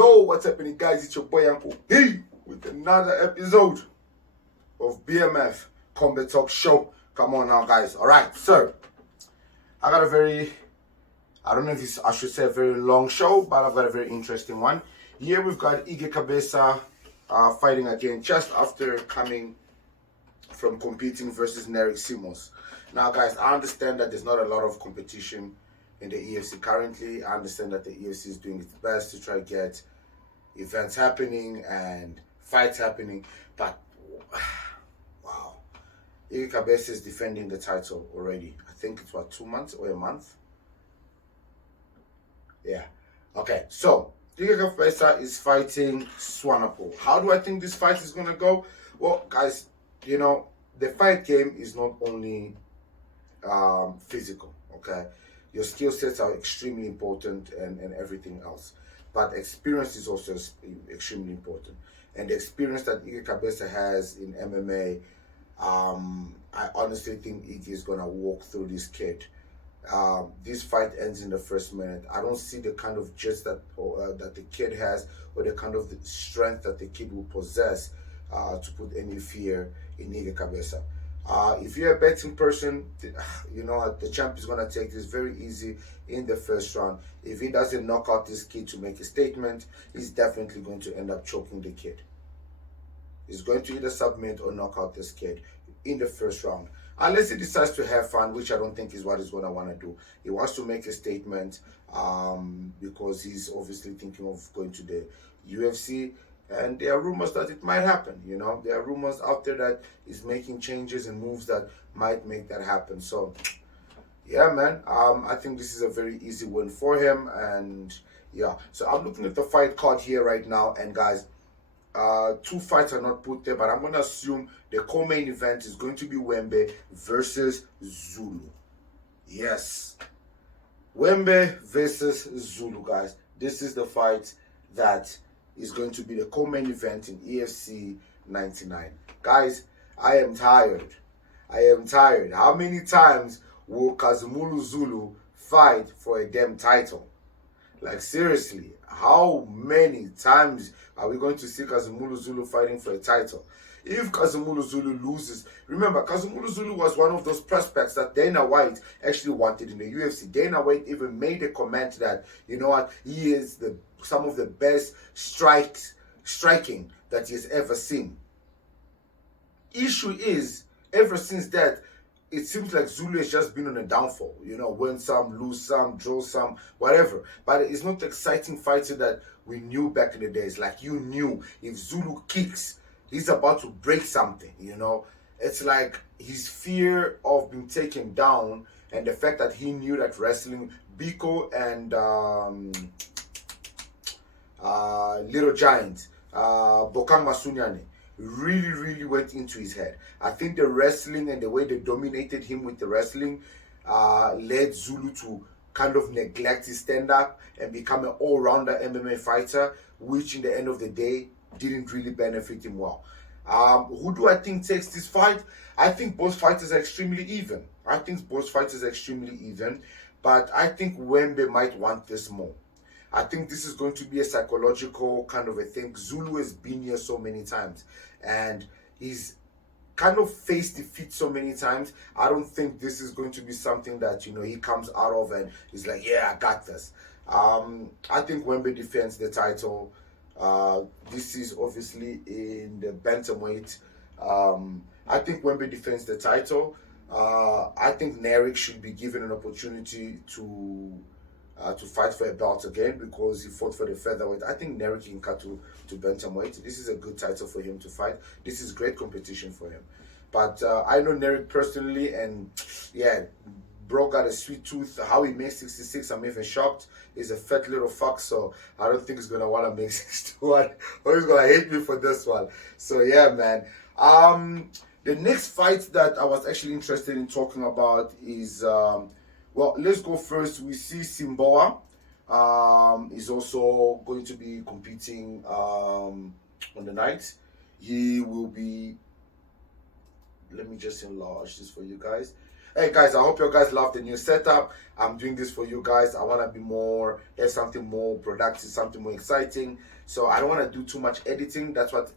Yo, what's happening, guys? It's your boy Uncle P with another episode of BMF Combat Talk Show. Come on now, guys. All right, so I got I don't know if I should say a very long show, but I've got a very interesting one. Here we've got Kabesa fighting again just after coming from competing versus Nerik Simos. Now, guys, I understand that there's not a lot of competition in the EFC currently. I understand that the EFC is doing its best to try to get events happening and fights happening, but wow, Kabesa is defending the title already. I think it's what, 2 months or a month? Yeah. Okay, so Kabesa is fighting Swanepoel. How do I think this fight is gonna go? Well, guys, you know, the fight game is not only physical, okay? Your skill sets are extremely important and everything else. But experience is also extremely important. And the experience that Kabesa has in MMA, I honestly think is going to walk through this kid. This fight ends in the first minute. I don't see the kind of gist that the kid has, or the kind of the strength that the kid will possess to put any fear in Kabesa. If you're a betting person, you know the champ is going to take this very easy in the first round. If he doesn't knock out this kid to make a statement, he's definitely going to end up choking the kid. He's going to either submit or knock out this kid in the first round. Unless he decides to have fun, which I don't think is what he's going to want to do. He wants to make a statement because he's obviously thinking of going to the UFC. And there are rumors that it might happen, you know. There are rumors out there that he's making changes and moves that might make that happen. So, yeah, man, I think this is a very easy win for him. And, yeah, so I'm looking at the fight card here right now. And, guys, 2 fights are not put there, but I'm going to assume the co-main event is going to be Hwende versus Zulu. Yes. Hwende versus Zulu, guys. This is the fight that is going to be the co-main event in EFC99. Guys, I am tired. I am tired. How many times will Kabesa Zulu fight for a damn title? Like, seriously, how many times are we going to see Kabesa Zulu fighting for a title? If Kabesa Zulu loses, remember, Kabesa Zulu was one of those prospects that Dana White actually wanted in the UFC. Dana White even made a comment that, you know what, he is some of the best striking that he has ever seen. Issue is, ever since that, it seems like Zulu has just been on a downfall. You know, win some, lose some, draw some, whatever. But it's not the exciting fighter that we knew back in the days. Like, you knew if Zulu kicks, he's about to break something, you know. It's like his fear of being taken down and the fact that he knew that wrestling, Biko and Little Giant, Bokang Masunyane, really went into his head. I think the wrestling and the way they dominated him with the wrestling led Zulu to kind of neglect his stand-up and become an all-rounder MMA fighter, which in the end of the day didn't really benefit him well. Who do I think takes this fight? I think both fighters are extremely even. But I think Hwende might want this more. I think this is going to be a psychological kind of a thing. Zulu has been here so many times, and he's kind of faced defeat so many times. I don't think this is going to be something that, you know, he comes out of and he's like, yeah, I got this. I think Hwende defends the title. This is obviously in the bantamweight. I think Hwende defends the title. I think Nerik should be given an opportunity to fight for a belt again because he fought for the featherweight. I think Nerik can cut to bantamweight. This is a good title for him to fight. This is great competition for him. But I know Nerik personally, and yeah, bro got a sweet tooth. How he makes 66, I'm even shocked. He's a fat little fuck, so I don't think he's going to want to make 61, or he's going to hate me for this one. So yeah, man. The next fight that I was actually interested in talking about is, well, let's go first. We see Simboa is also going to be competing on the night. He will be, let me just enlarge this for you guys. Hey guys, I hope you guys love the new setup. I'm doing this for you guys. I want to be more, have something more productive, something more exciting. So I don't want to do too much editing. That's what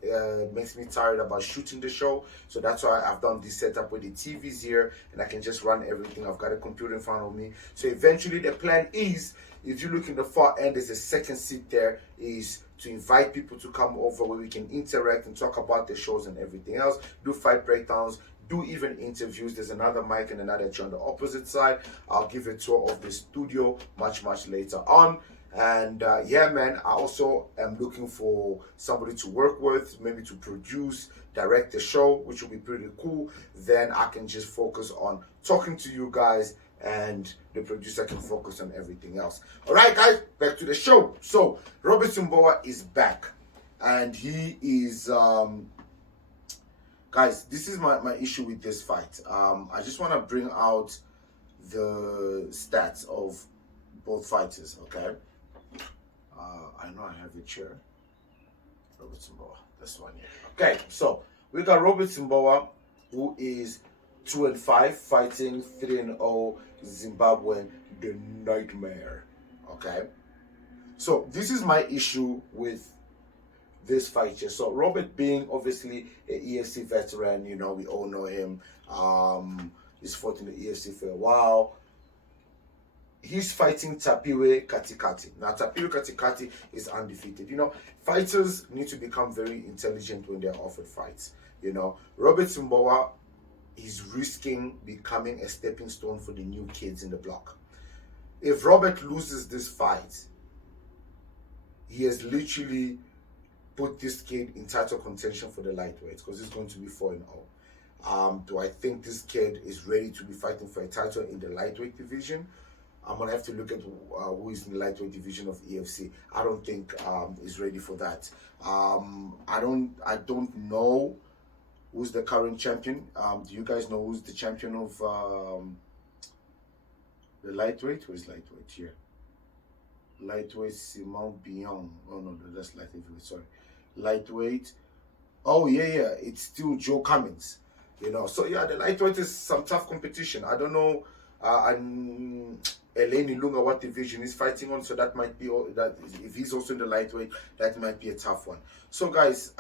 makes me tired about shooting the show. So that's why I've done this setup with the TVs here, and I can just run everything. I've got a computer in front of me. So eventually the plan is, if you look in the far end, there's a second seat there, is to invite people to come over where we can interact and talk about the shows and everything else, do fight breakdowns, do even interviews. There's another mic and another chair on the opposite side. I'll give a tour of the studio much later on. And yeah, man, I also am looking for somebody to work with, maybe to produce, direct the show, which will be pretty cool. Then I can just focus on talking to you guys, and the producer can focus on everything else. All right, guys, back to the show. So Robert Simboa is back, and he is guys, this is my issue with this fight. I just want to bring out the stats of both fighters, okay? I know I have a chair. Robert Simboa, this one here. Okay, so we got Robert Simboa, who is 2-5, fighting 3-0 Zimbabwean, the Nightmare. Okay, so this is my issue with this fight here. So Robert, being obviously an EFC veteran, you know, we all know him. He's fought in the EFC for a while. He's fighting Tapiwe Katikati. Now, Tapiwe Katikati is undefeated. You know, fighters need to become very intelligent when they're offered fights. You know, Robert Simboa is risking becoming a stepping stone for the new kids in the block. If Robert loses this fight, he has literally put this kid in title contention for the lightweights, because he's going to be 4-0. Do I think this kid is ready to be fighting for a title in the lightweight division? I'm gonna have to look at who is in the lightweight division of EFC. I don't think is ready for that. I don't know who's the current champion. Do you guys know who's the champion of the lightweight? Where's lightweight here? Lightweight Simon Bion. Oh no, that's lightweight. Sorry, lightweight. Oh yeah, it's still Joe Cummins. You know, so yeah, the lightweight is some tough competition. I don't know. Eleni Lunga, what division he's fighting on, so that might be that. If he's also in the lightweight, that might be a tough one. So guys,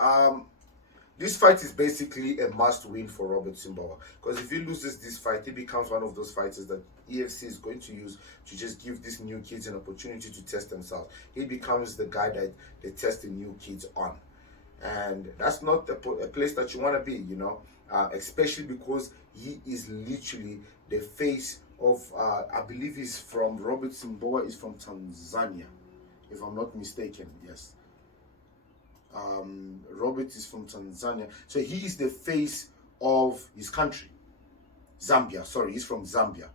this fight is basically a must-win for Robert Simboa, because if he loses this fight, he becomes one of those fighters that EFC is going to use to just give these new kids an opportunity to test themselves. He becomes the guy that they test the new kids on, and that's not a place that you want to be, you know, especially because he is literally the face of, I believe he's from, Robert Simboa is from Tanzania, if I'm not mistaken, yes. Robert is from Tanzania, so he is the face of his country, Zambia. Sorry, he's from Zambia.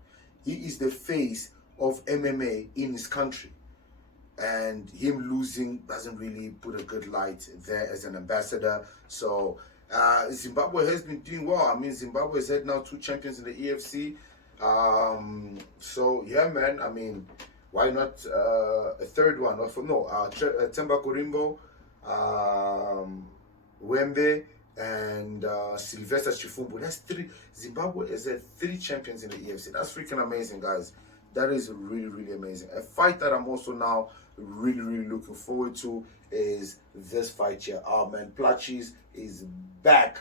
He is the face of MMA in his country, and him losing doesn't really put a good light there as an ambassador. So Zimbabwe has been doing well. I mean, Zimbabwe has had now 2 champions in the EFC. So yeah, man, I mean, why not a third one? Temba Kurimbo, Hwende, and Sylvester Chifumbu. That's 3. Zimbabwe has had 3 champions in the EFC. That's freaking amazing, guys. That is really amazing. A fight that I'm also now really looking forward to is this fight here. Oh man, Plachis is back.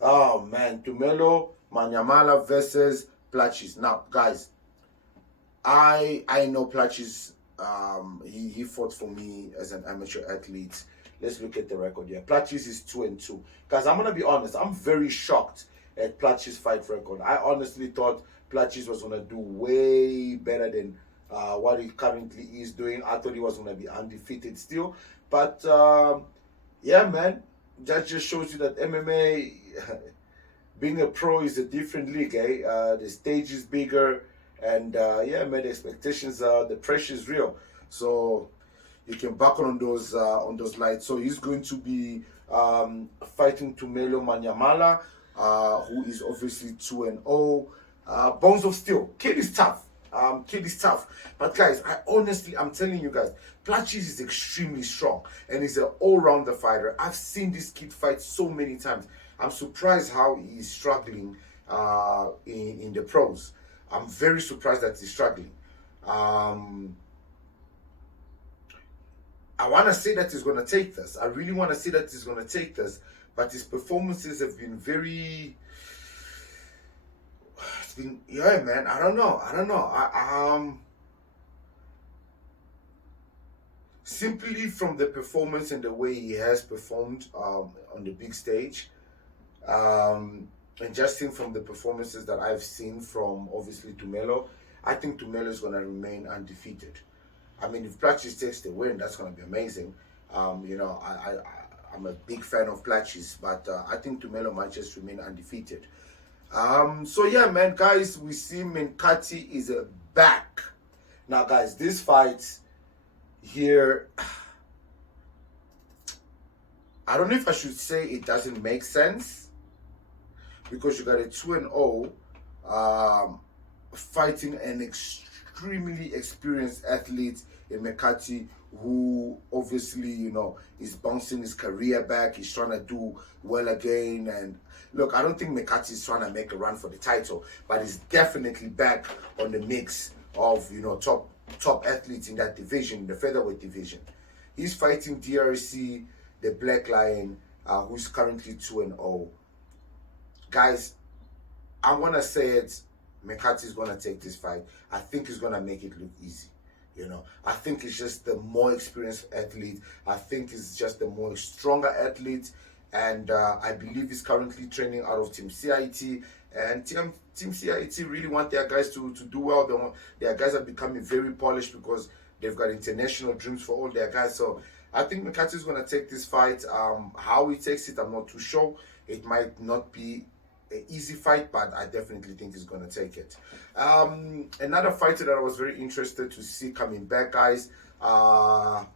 Oh man, Tumelo Manyamala versus Plachis. Now, guys, I know Plachis. He fought for me as an amateur athlete. Let's look at the record here. Plachis is 2-2. Guys, I'm gonna be honest. I'm very shocked at Plachis' fight record. I honestly thought Plachis was gonna do way better than what he currently is doing. I thought he was gonna be undefeated still. But yeah, man, that just shows you that MMA, being a pro, is a different league, eh? The stage is bigger, and yeah, man, the expectations are, the pressure is real. So you can back on those lights. So he's going to be fighting Tumelo Manyamala, who is obviously 2-0. Bones of Steel. Kid is tough. But guys, I'm telling you guys, Plachis is extremely strong, and he's an all-rounder fighter. I've seen this kid fight so many times. I'm surprised how he's struggling in the pros. I'm very surprised that he's struggling. I want to say that he's going to take this. I really want to say that he's going to take this, but his performances have been very. It's been, yeah, man. I don't know. Simply from the performance and the way he has performed on the big stage, and just from the performances that I've seen from obviously Tumelo, I think Tumelo is going to remain undefeated. I mean, if Platchis takes the win, that's going to be amazing. I'm a big fan of Platchis, but I think Tumelo might just remain undefeated. So yeah, man, guys, we see McCarthy is back. Now, guys, this fight here, I don't know if I should say it doesn't make sense, because you got a 2-0 fighting an extremely experienced athlete in McCarthy, who obviously, is bouncing his career back. He's trying to do well again. And look, I don't think McCarthy is trying to make a run for the title, but he's definitely back on the mix of, top athletes in that division, the featherweight division. He's fighting DRC, the Black Lion, who's currently 2-0. Guys, I'm going to say it. McCarthy is going to take this fight. I think he's going to make it look easy. I think he's just the more experienced athlete. I think he's just the more stronger athlete. And I believe he's currently training out of Team CIT. And Team CIT really want their guys to do well. Their guys are becoming very polished because they've got international dreams for all their guys. So I think McCarthy is going to take this fight. How he takes it, I'm not too sure. It might not be an easy fight, but I definitely think he's going to take it. Another fighter that I was very interested to see coming back, guys, Takunda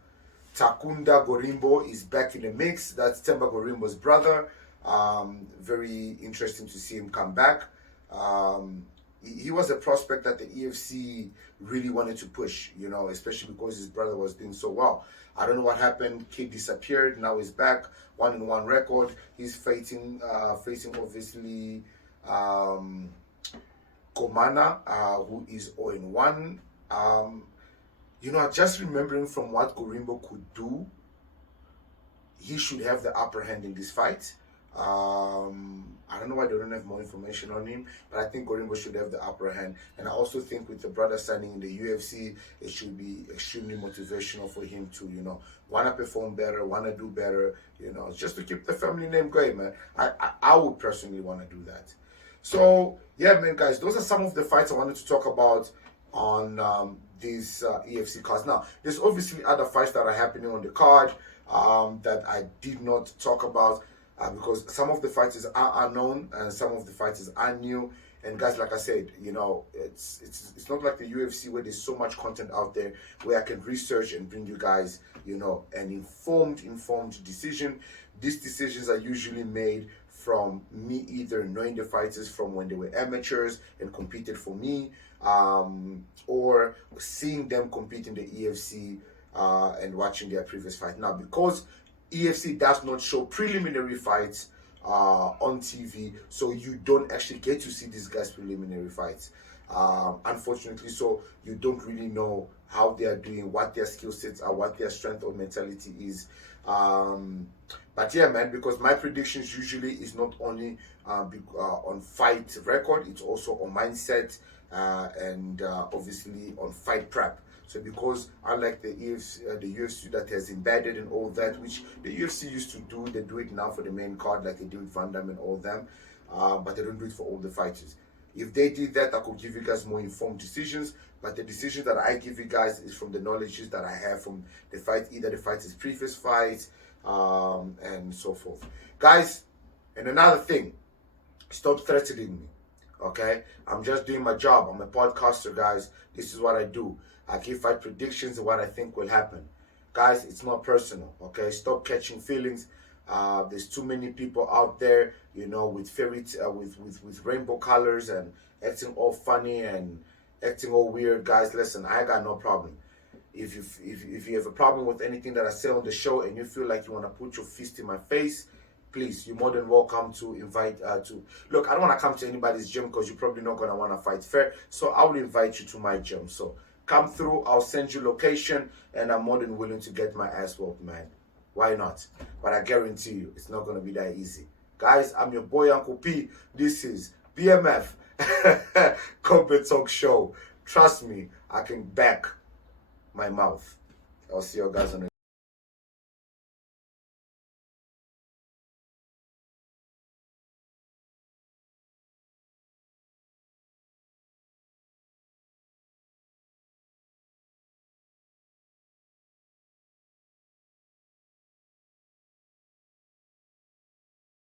Gorimbo is back in the mix. That's Temba Gorimbo's brother. Very interesting to see him come back. He was a prospect that the EFC really wanted to push, especially because his brother was doing so well. I don't know what happened. Kid disappeared. Now he's back. 1-1 record. He's facing obviously Komana, who is 0-1. Just remembering from what Gorimbo could do, he should have the upper hand in this fight. I don't know why they don't have more information on him, but I think Gorimbo should have the upper hand. And I also think with the brother signing in the UFC, it should be extremely motivational for him to, want to perform better, want to do better, just to keep the family name going, man. I would personally want to do that. So, yeah, man, guys, those are some of the fights I wanted to talk about on these EFC cards. Now, there's obviously other fights that are happening on the card that I did not talk about. Because some of the fighters are unknown and some of the fighters are new. And guys, like I said, it's not like the UFC where there's so much content out there where I can research and bring you guys, an informed decision. These decisions are usually made from me either knowing the fighters from when they were amateurs and competed for me, or seeing them compete in the EFC and watching their previous fight. Now, because EFC does not show preliminary fights on TV, so you don't actually get to see these guys' preliminary fights. Unfortunately, so you don't really know how they are doing, what their skill sets are, what their strength or mentality is. But yeah, man, because my predictions usually is not only on fight record, it's also on mindset and obviously on fight prep. So because unlike the UFC that has embedded and all that, which the UFC used to do, they do it now for the main card like they do with Van Damme and all them, but they don't do it for all the fighters. If they did that, I could give you guys more informed decisions, but the decisions that I give you guys is from the knowledge that I have from the fight, either the fighter's previous fights, and so forth. Guys, and another thing, stop threatening me, okay? I'm just doing my job. I'm a podcaster, guys. This is what I do. I give fight predictions and what I think will happen. Guys, it's not personal, okay? Stop catching feelings. There's too many people out there, with with rainbow colors and acting all funny and acting all weird. Guys, listen, I got no problem. If you have a problem with anything that I say on the show and you feel like you want to put your fist in my face, please, you're more than welcome to invite to look. I don't want to come to anybody's gym because you're probably not gonna want to fight fair. So I will invite you to my gym. So come through, I'll send you location, and I'm more than willing to get my ass whooped, man. Why not? But I guarantee you, it's not gonna be that easy. Guys, I'm your boy Uncle P. This is BMF Corporate Talk Show. Trust me, I can back my mouth. I'll see you guys on the